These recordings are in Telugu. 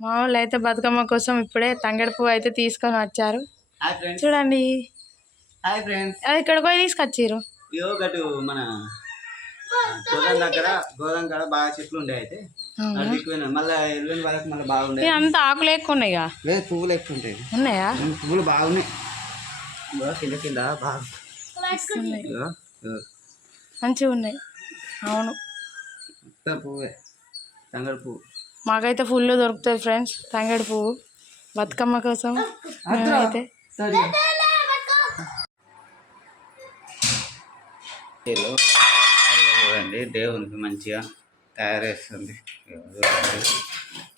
మా వాళ్ళు అయితే బతుకమ్మ కోసం ఇప్పుడే తంగడి పువ్వు అయితే తీసుకొని వచ్చారు. చూడండి. Hi friends. ఇక్కడ పోయి గటు మన గోదాం దగ్గర గోదాం కాడ బాగా చెట్లు ఉండే అయితే. అవునా? అటు ఎక్కువ మళ్ళీ ఎల్లుండి వరకు మళ్ళీ బాగుండే ఇది అంతా ఆకులు ఎక్కువ ఉన్నాయి ఇక. లేదు పువ్వులు ఎక్కువ ఉంటాయి. ఉన్నాయా? పువ్వులు బాగున్నాయి ఇగో కింద కింద బాగా ఉన్నాయి. ఇగో, ఇగో, మంచిగా ఉన్నాయి. అవును. పువ్వే. తంగడి పువ్వు. మాకైతే ఫుల్ దొరుకుతుంది ఫ్రెండ్స్. తంగడి పువ్వు. బతుకమ్మ కోసం అయితే సరే. ఇదిగో, చూడండి దేవునికి మంచిగా తయారు చేస్తుంది.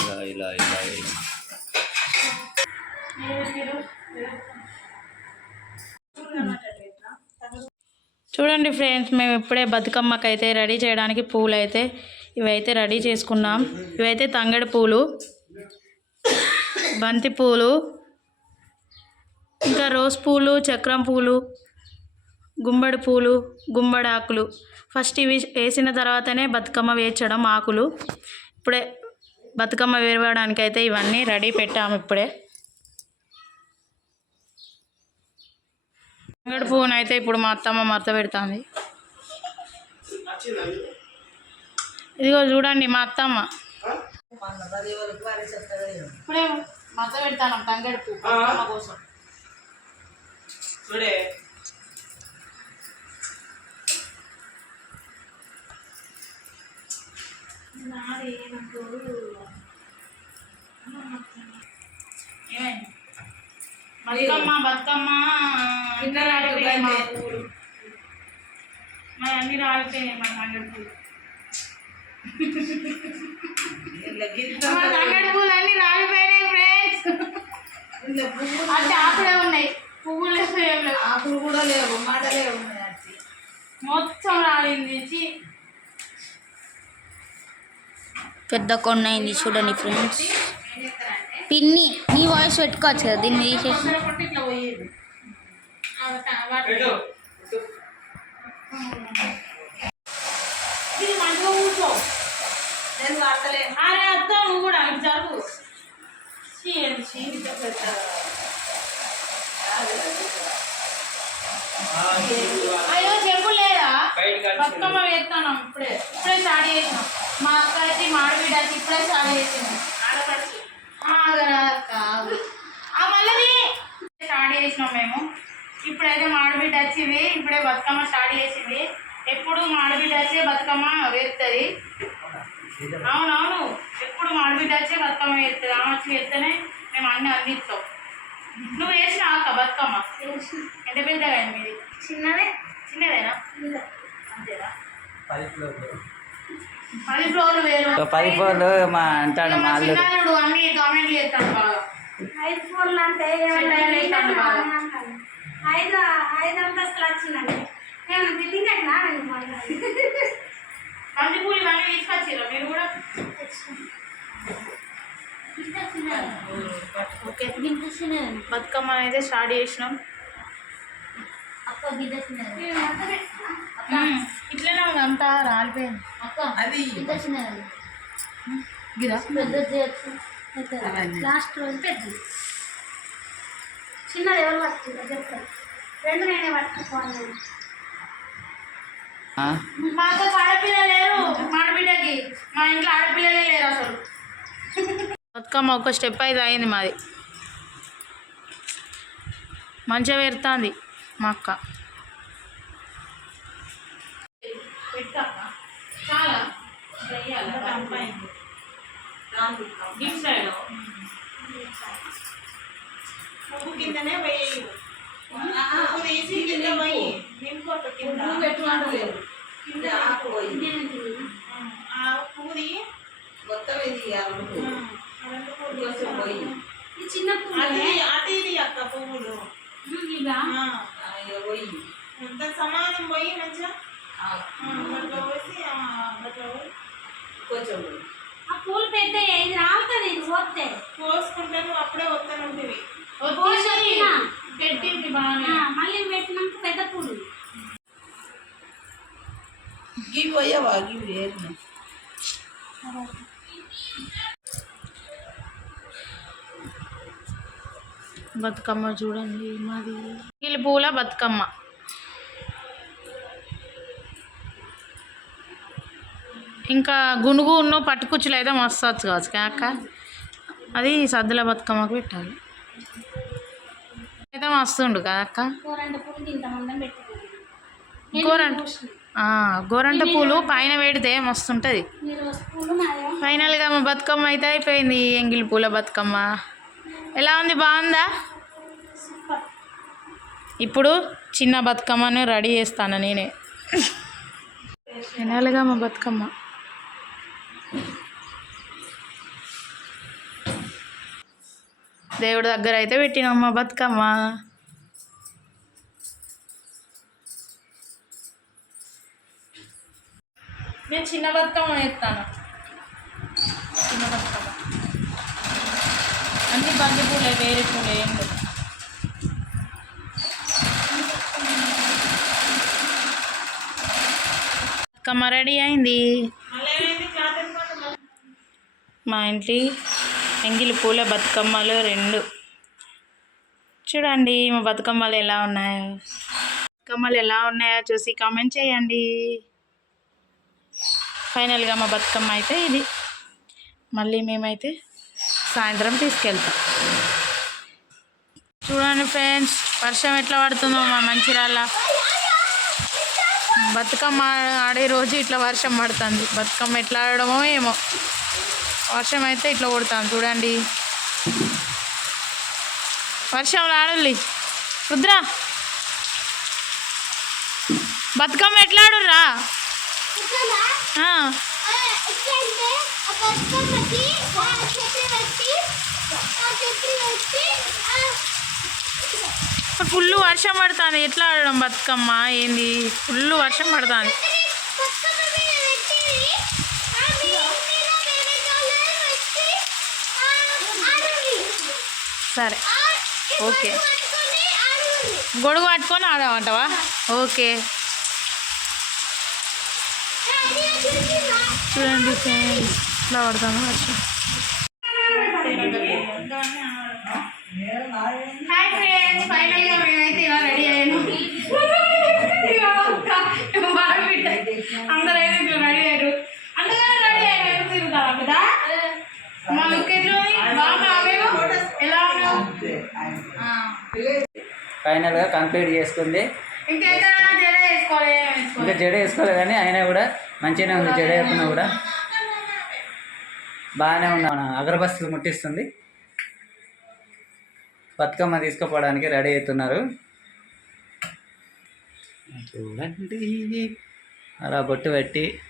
ఇలా ఇలా ఇలా ఇలా. చూడండి ఫ్రెండ్స్ మేము ఇప్పుడే బతుకమ్మకి అయితే రెడీ చేయడానికి పూలు అయితే ఇవైతే రెడీ చేసుకున్నాం. ఇవైతే తంగడి పూలు బంతి పూలు ఇంకా రోజ్ పూలు చక్రం పూలు గుమ్మడి పూలు గుమ్మడి ఆకులు. ఫస్ట్ ఇవి వేసిన తర్వాతనే బతుకమ్మ వేర్చడం ఆకులు. ఇప్పుడే బతుకమ్మ వేరవడానికి అయితే ఇవన్నీ రెడీ పెట్టాము ఇప్పుడే. తంగడి పువ్వునైతే ఇప్పుడు మా అత్తమ్మ మరత పెడుతుంది. ఇదిగో చూడండి మా అత్తమ్మ. ఇప్పుడే పెడతాను తంగడి పువ్వు బతుకమ్మ కోసం. చూడే. ఏమైంది? బతుకమ్మ బతుకమ్మ. అన్ని రాలిపోయాయి మా పువ్వులు మా అన్ని రాలిపోయాయి మా తంగడి పూలు మా తంగడి పూలు అన్ని రాలిపోయినాయి ఫ్రెండ్స్ అంటే ఆకులే ఉన్నాయి. పువ్వులు ఏం లేవు. ఆకులు కూడా లేవు మాటలే ఉన్నాయి అచ్చి. మొత్తం రాలింది చి. పెద్ద కొండ అయింది చూడండి ఫ్రెండ్స్ పిన్ని మీ వాయిస్ పెట్టుకోవచ్చు కదా దీన్ని తీసేసి ఇట్లా పోయేది ఆ త- వాటి- ఇది మంచిగా కూర్చో నేను వాడతలే అరే అత్త నువ్వు కూడా ఇటు జరుగు. అయ్యో చెప్పు లేదా? బతుకమ్మ వేస్తాను ఇప్పుడే. ఇప్పుడే స్టార్ట్ చేసినాం. మా అక్క అయితే మాడబిడ్డ ఇప్పుడే స్టార్ట్ చేసింది. ఆడపడుచు కాదు. ఆ మళ్ళీ స్టార్ట్ చేసినాం మేము. ఇప్పుడైతే మాడబిడ్డ వచ్చింది ఇప్పుడే బతుకమ్మ స్టార్ట్ చేసింది. ఎప్పుడు మాడబిడ్డ వచ్చి బతుకమ్మ వేస్తుంది. అవునవును ఎప్పుడు మాడబిడ్డ వచ్చి బతుకమ్మ వేస్తుంది ఆమె వచ్చి వేస్తేనే మేము అన్ని అందిస్తాం. నువ్వు వేసిన అక్క బతుకమ్మ? ఎంత పెద్దగా మీది? చిన్నదే. చిన్నదేనా? అంతేనా? పది ఫ్లోర్లు. వేరు. పది ఫోన్లు మా అంటాడు మా మా చిన్నాడు అన్ని కామెంట్లు చేస్తాడు బాగా. ఐదు ఫోన్లు అంటే ఐదు ఐదు అంతస్తులు వచ్చిందండి నేను బిల్డింగ్ కట్టినా బంతి పూలు ఇవన్నీ తీసుకొచ్చిర్రా. మీరు కూడా ఓకే బతుకమ్మ అయితే స్టార్ట్ చేసినాం ఇట్లనే ఉంది అంతా రాలిపోయింది. అక్క అది గిద్ద చిన్నది గిరా? పెద్ద చేయొచ్చు. లాస్ట్ రోజు పెద్దది చిన్నది ఎవరు పట్టుకుంటారు? చెప్తారు రెండు నేనే పట్టుకోవాలి? మా అక్క ఆడపిల్ల లేరు మాడబిడ్డకి మా ఇంట్లో ఆడపిల్లలే లేరు అసలు. బతుకమ్మ ఒక స్టెప్ అయితే అయింది మాది. మంచిగా పెడుతుంది మా అక్క. చాలా కిందనే పోయి కింద పోయి. పువ్వుది మొత్తం ఇది చిన్న అది అటు ఇది అక్క పువ్వులు. పోయి. అంత సమానం పోయి మంచిగా? కొంచెం ఆ పూలు పెద్ద ఇది రావుతుంది ఇది పోతే. పోసుకుంటే నువ్వు అప్పుడే వస్తాను ఉంటుంది పెట్టింది బాగానే. మళ్ళీ పెట్టినాక పెద్ద పూలు. గివి పోయావా గివి బతుకమ్మ చూడండి మాది. పూల బతుకమ్మ. ఇంకా గునుగు ఉన్న పట్టుకుచ్చులు అయితే మస్తు వచ్చు కావచ్చు కాక అది సద్దుల బతుకమ్మకు పెట్టాలి. అయితే మస్తు ఉండు కదా అక్క గోరంట పూలు పైన పెడితే మస్తు ఉంటుంది ఫైనల్గా మా బతుకమ్మ అయితే అయిపోయింది ఎంగిలి పూల బతుకమ్మ. ఎలా ఉంది బాగుందా? ఇప్పుడు చిన్న బతుకమ్మను రెడీ చేస్తాను నేనే. ఫైనల్గా మా బతుకమ్మ. దేవుడి దగ్గర అయితే పెట్టినాం మా బతుకమ్మ. నేను చిన్న బతుకమ్మ వేస్తాను. చిన్న బతుకమ్మ. అన్ని బంతి పూలే వేరే పూలే ఏం లేదు బతుకమ్మ రెడీ అయింది. మా ఇంటి ఎంగిలి పూల బతుకమ్మలు రెండు. చూడండి మా బతుకమ్మలు ఎలా ఉన్నాయో. బతుకమ్మలు ఎలా ఉన్నాయో చూసి కామెంట్ చేయండి. ఫైనల్గా మా బతుకమ్మ అయితే ఇది. మళ్ళీ మేమైతే సాయంత్రం తీసుకెళ్తాం. చూడండి ఫ్రెండ్స్ వర్షం ఎట్లా పడుతుందో మా మంచిరాల బతుకమ్మ ఆడే రోజు ఇట్లా వర్షం పడుతుంది. బతుకమ్మ ఎట్లా ఆడడమో ఏమో. వర్షం అయితే ఇట్లా కొడతాను చూడండి. వర్షంలో ఆడల్లి. రుద్రా. బతుకమ్మ ఎట్లా ఆడుర్రా? ఫుల్ వర్షం పడుతుంది. ఎట్లా ఆడడం బతుకమ్మ? ఏంది? ఫుల్ వర్షం పడుతుంది. సరే. ఓకే. గొడుగు పట్టుకొని ఆడమంటావా? ఓకే. చూడండి ఫ్రెండ్స్ ఇట్లా పడతాను వర్షం హాయ్ ఫ్రెండ్స్ ఫైనల్గా మేమైతే ఇలా రెడీ అయ్యాను అందరూ అయితే ఇట్లా రెడీ అయ్యారు. అందరూ రెడీ అయ్యారు. తిరుగుతారా కదా మా లుక్ ఎట్లా ఉంది బాగున్నావేమో ఎలా ఉన్నావు? ఆ. ఫైనల్గా కంప్లీట్ చేసుకుంది. ఇంకా జడ వేసుకోవాలి వేసుకోవాలి? ఇంకా జడ వేసుకోలేదు కానీ అయినా కూడా మంచిగానే ఉంది జడ వేసుకున్నా కూడా. బాగానే ఉంది మన అగరబస్తులు ముట్టిస్తుంది. బతుకమ్మ తీసుకుపోవడానికి రెడీ అవుతున్నారు. చూడండి. అలా బొట్టు పెట్టి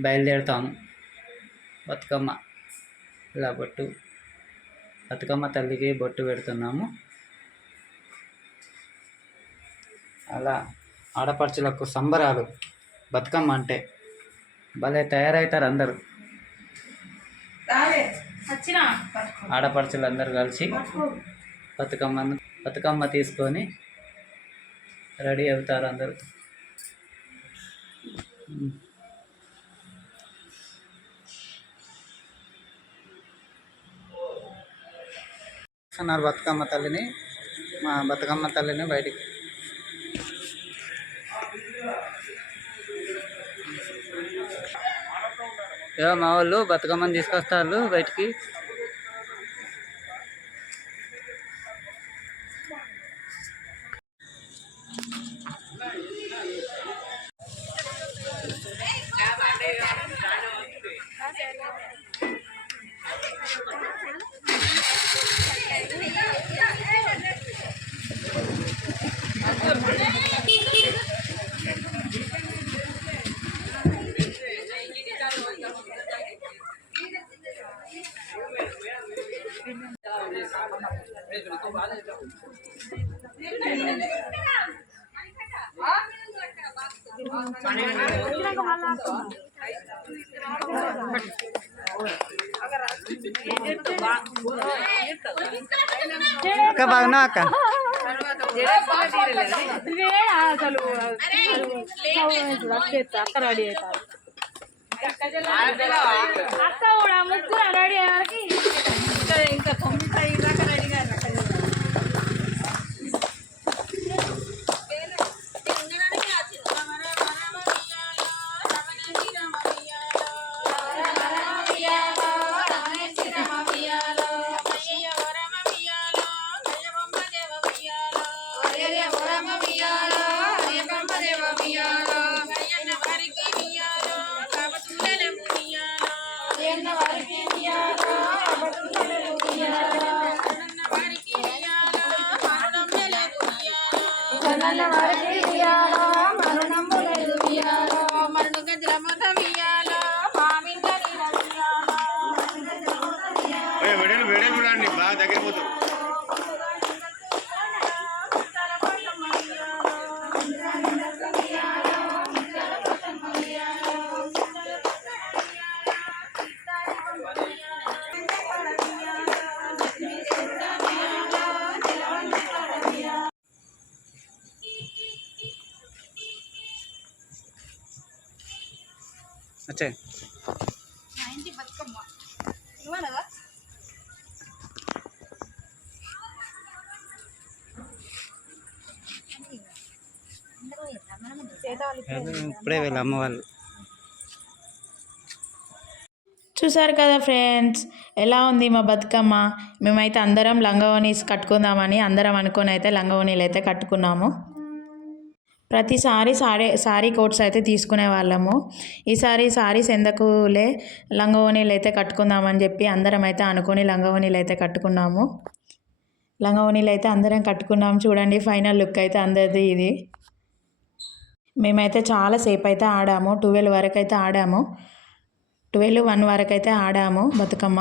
బయలుదేరుతాము. బతుకమ్మ. ఇలా బొట్టు బతుకమ్మ తల్లికి బొట్టు పెడుతున్నాము. అలా ఆడపడుచులకు సంబరాలు. బతుకమ్మ అంటే భలే తయారవుతారు అందరూ. ఆడపడుచులు అందరూ కలిసి బతుకమ్మను బతుకమ్మ తీసుకొని రెడీ అవుతారు అందరూ. అన్నారు బతుకమ్మ తల్లిని మా బతుకమ్మ తల్లిని బయటికి ఏదో మా వాళ్ళు బతుకమ్మని తీసుకొస్తారు బయటికి. అక్క బాగున్నా అక్క? అక్క రెడీ అవుతారు అక్క కూడా ముగ్గురు రెడీ Thank you. ఇప్పుడే వీళ్ళు అమ్మ వాళ్ళు. చూసారు కదా ఫ్రెండ్స్ ఎలా ఉంది మా బతుకమ్మ? మేమైతే అందరం లంగవనీస్ కట్టుకుందామని అందరం అనుకొని అయితే లంగవనీలు అయితే కట్టుకున్నాము. ప్రతిసారి సారీ సారీ కోట్స్ అయితే తీసుకునే వాళ్ళము. ఈసారి సారీస్ ఎందుకులే లంగవనీలు అయితే కట్టుకుందామని చెప్పి అందరం అయితే అనుకొని లంగవనీలు అయితే కట్టుకున్నాము. లంగవనీలు అయితే అందరం కట్టుకున్నాము చూడండి ఫైనల్ లుక్ అయితే అందరిది ఇది. మేమైతే చాలాసేపు అయితే ఆడాము. ట్వెల్వ్ వరకు అయితే ఆడాము. ట్వెల్వ్ వన్ వరకు అయితే ఆడాము బతుకమ్మ.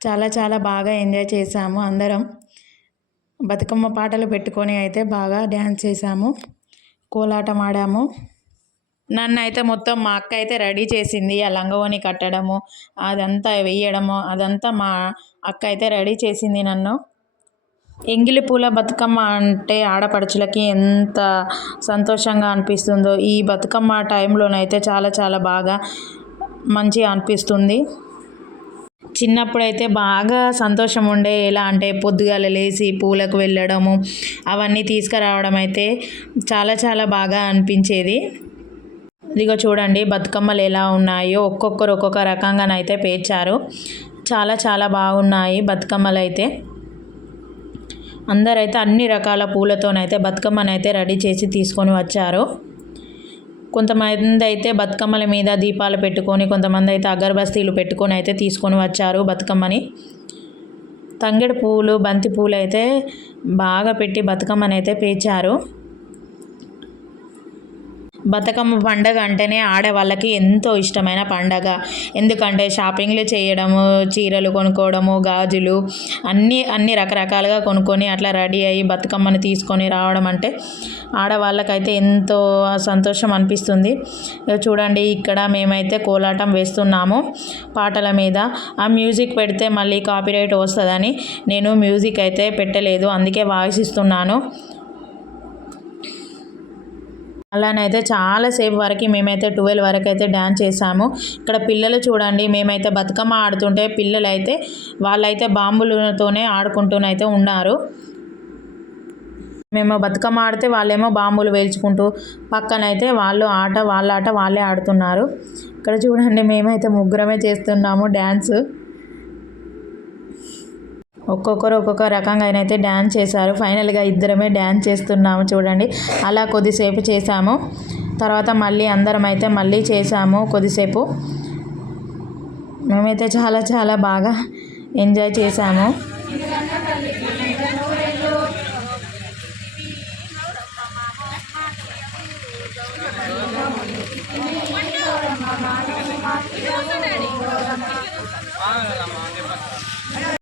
చాలా చాలా బాగా ఎంజాయ్ చేసాము అందరం. బతుకమ్మ పాటలు పెట్టుకొని అయితే బాగా డ్యాన్స్ చేసాము. కోలాటం ఆడాము. నన్ను అయితే మొత్తం మా అక్క అయితే రెడీ చేసింది. ఆ లంగవోని కట్టడము అదంతా వేయడము అదంతా మా అక్క అయితే రెడీ చేసింది నన్ను. ఎంగిలి పూల బతుకమ్మ అంటే ఆడపడుచులకి ఎంత సంతోషంగా అనిపిస్తుందో. ఈ బతుకమ్మ టైంలోనైతే చాలా చాలా బాగా మంచిగా అనిపిస్తుంది. చిన్నప్పుడైతే బాగా సంతోషం ఉండే ఎలా అంటే పొద్దుగాల లేచి పూలకు వెళ్ళడము అవన్నీ తీసుకురావడం అయితే చాలా చాలా బాగా అనిపించేది. ఇదిగో చూడండి బతుకమ్మలు ఎలా ఉన్నాయో. ఒక్కొక్కరు ఒక్కొక్క రకంగానైతే పేర్చారు. చాలా చాలా బాగున్నాయి బతుకమ్మలు అయితే అందరైతే అన్ని రకాల పూలతోనైతే బతుకమ్మనైతే రెడీ చేసి తీసుకొని వచ్చారు. కొంతమంది అయితే బతుకమ్మల మీద దీపాలు పెట్టుకొని కొంతమంది అయితే అగరబస్తీలు పెట్టుకొని అయితే తీసుకొని వచ్చారు బతుకమ్మని. తంగెడు పూలు బంతి పూలు అయితే బాగా పెట్టి బతుకమ్మని అయితే పేర్చారు. బతుకమ్మ పండగ అంటేనే ఆడవాళ్ళకి ఎంతో ఇష్టమైన పండగ. ఎందుకంటే షాపింగ్లు చేయడము చీరలు కొనుక్కోవడము గాజులు అన్నీ అన్ని రకరకాలుగా కొనుక్కొని అట్లా రెడీ అయ్యి బతుకమ్మని తీసుకొని రావడం అంటే ఆడవాళ్ళకైతే ఎంతో సంతోషం అనిపిస్తుంది. చూడండి ఇక్కడ మేమైతే కోలాటం వేస్తున్నాము పాటల మీద. ఆ మ్యూజిక్ పెడితే మళ్ళీ కాపీరైట్ వస్తుందని నేను మ్యూజిక్ అయితే పెట్టలేదు అందుకే వాయిస్ ఇస్తున్నాను. అలానైతే చాలాసేపు వరకు మేమైతే ట్వెల్వ్ వరకు అయితే డ్యాన్స్ చేసాము. ఇక్కడ పిల్లలు చూడండి మేమైతే బతుకమ్మ ఆడుతుంటే పిల్లలు అయితే వాళ్ళైతే బాంబులతోనే ఆడుకుంటూనైతే ఉన్నారు. మేము బతుకమ్మ ఆడితే వాళ్ళేమో బాంబులు వేల్చుకుంటూ పక్కనైతే వాళ్ళు ఆట వాళ్ళ ఆట వాళ్ళే ఆడుతున్నారు. ఇక్కడ చూడండి మేమైతే ముగ్గురమే చేస్తున్నాము డ్యాన్స్ ఒక్కొక్కరు ఒక్కొక్క రకంగా అయితే డ్యాన్స్ చేశారు. ఫైనల్గా ఇద్దరమే డ్యాన్స్ చేస్తున్నాము చూడండి. అలా కొద్దిసేపు చేశాము. తర్వాత మళ్ళీ అందరం అయితే మళ్ళీ చేసాము కొద్దిసేపు. మేమైతే చాలా చాలా బాగా ఎంజాయ్ చేసాము